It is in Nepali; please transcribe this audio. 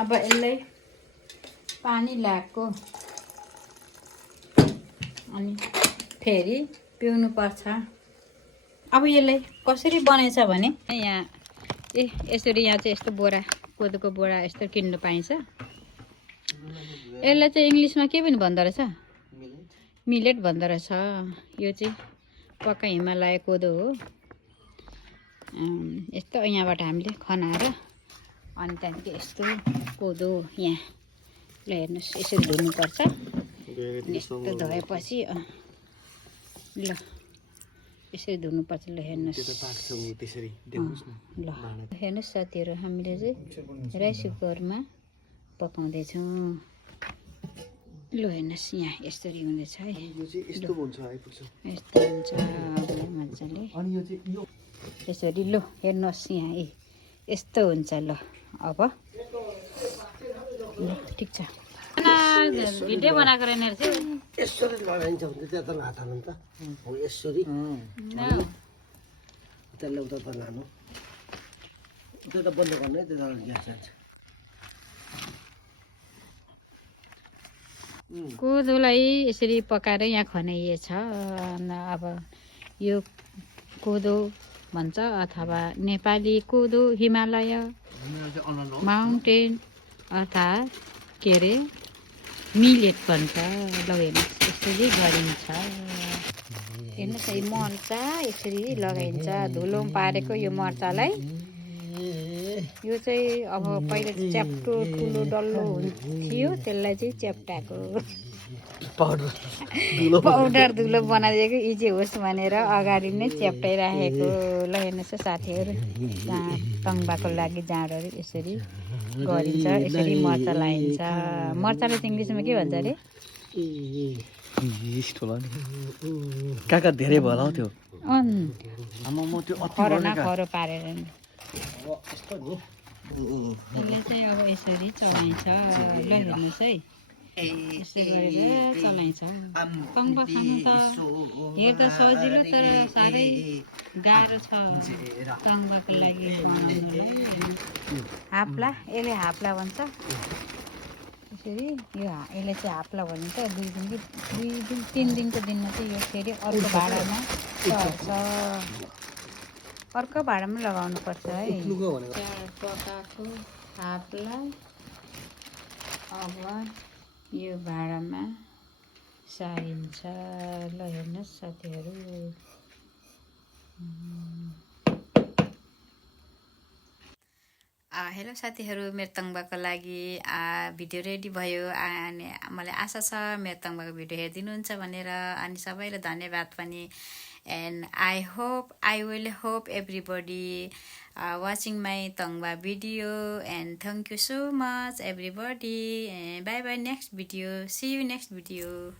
अब यसलाई पानी लाग्यो अनि फेरि पिउनु पर्छ। अब यसलाई कसरी बनाइछ भने यहाँ यसरी यहाँ चाहिँ यस्तो बोरा कोदोको बोरा यस्तो किन्नु पाइन्छ। यसलाई चाहिँ इङ्ग्लिसमा के पनि भन्दो रहेछ, मिलेट भन्दो रहेछ। यो चाहिँ पक्का हिमालय कोदो हो। यस्तो यहाँबाट हामीले खनाएर अनि त्यहाँदेखि यस्तो कोदो यहाँ ल हेर्नुहोस् यसरी धुनुपर्छ। यस्तो धोएपछि ल यसरी धुनुपर्छ। ल हेर्नुहोस् ल हेर्नुहोस् साथीहरू, हामीले चाहिँ राइस कुकरमा पकाउँदैछौँ। ल हेर्नुहोस् यहाँ यसरी हुँदैछ है। यस्तो हुन्छ मजाले यसरी। ल हेर्नुहोस् यहाँ यस्तो हुन्छ। ल अब ल ठिक छ। भिडियो बनाएको रहेन रहेछ। यसरी लगाइन्छ भने त्यहाँ त लाथानु त हो यसरी त्यसले उता त लानु त्यो त बन्द गर्ने त्यो त ग्यास जान्छ। कोदोलाई यसरी पकाएर यहाँ खनाइएछ। अब यो कोदो भन्छ अथवा नेपाली कोदो हिमालय माउन्टेन अर्थात् के अरे मिलेट भन्छ। ल हेर्नुहोस् यसरी गरिन्छ। हेर्नुहोस् है मर्चा यसरी लगाइन्छ। धुलो पारेको यो मर्चालाई यो चाहिँ अब पहिला च्याप्टो ठुलो डल्लो थियो त्यसलाई चाहिँ च्याप्टाको पाउडर धुलो बनाइदिएको इजी होस् भनेर अगाडि नै च्याप्टाइराखेको। ल हेर्नुहोस् साथीहरू, तङ्बाको लागि जाँडहरू यसरी गरिन्छ। यसरी मर्चा लगाइन्छ। मर्चाले चाहिँ इङ्ग्लिसमा के भन्छ अरे? काका धेरै भयो होला त्यो खरो न खरो पारेर यसलाई चाहिँ अब यसरी चलाइन्छ। ल हेर्नुहोस् है यसरी गरेर चलाइन्छ। तङ्बा खानु त हेर्दा सजिलो तर साह्रै गाह्रो छ तङ्बाको लागि बनाउनुलाई। हाप्ला यसले हाप्ला भन्छ यसरी। यो यसले चाहिँ हाप्ला भनिन्छ। 2 दिन 3 दिनको दिनमा चाहिँ यो फेरि अर्को भाँडामा चढ्छ। अर्को भाँडामा लगाउनु पर्छ है। पकाएको हाप्ला अब यो भाँडामा सारिन्छ। ल हेर्नुहोस् साथीहरू, हेलो साथीहरू, मेरो तङ्बाको लागि भिडियो रेडी भयो अनि मलाई आशा छ मेरो तङ्बाको भिडियो हेरिदिनुहुन्छ भनेर। अनि सबैलाई धन्यवाद पनि। And I will hope everybody watching my Tongva video, and thank you so much everybody, and bye bye next video. See you next video.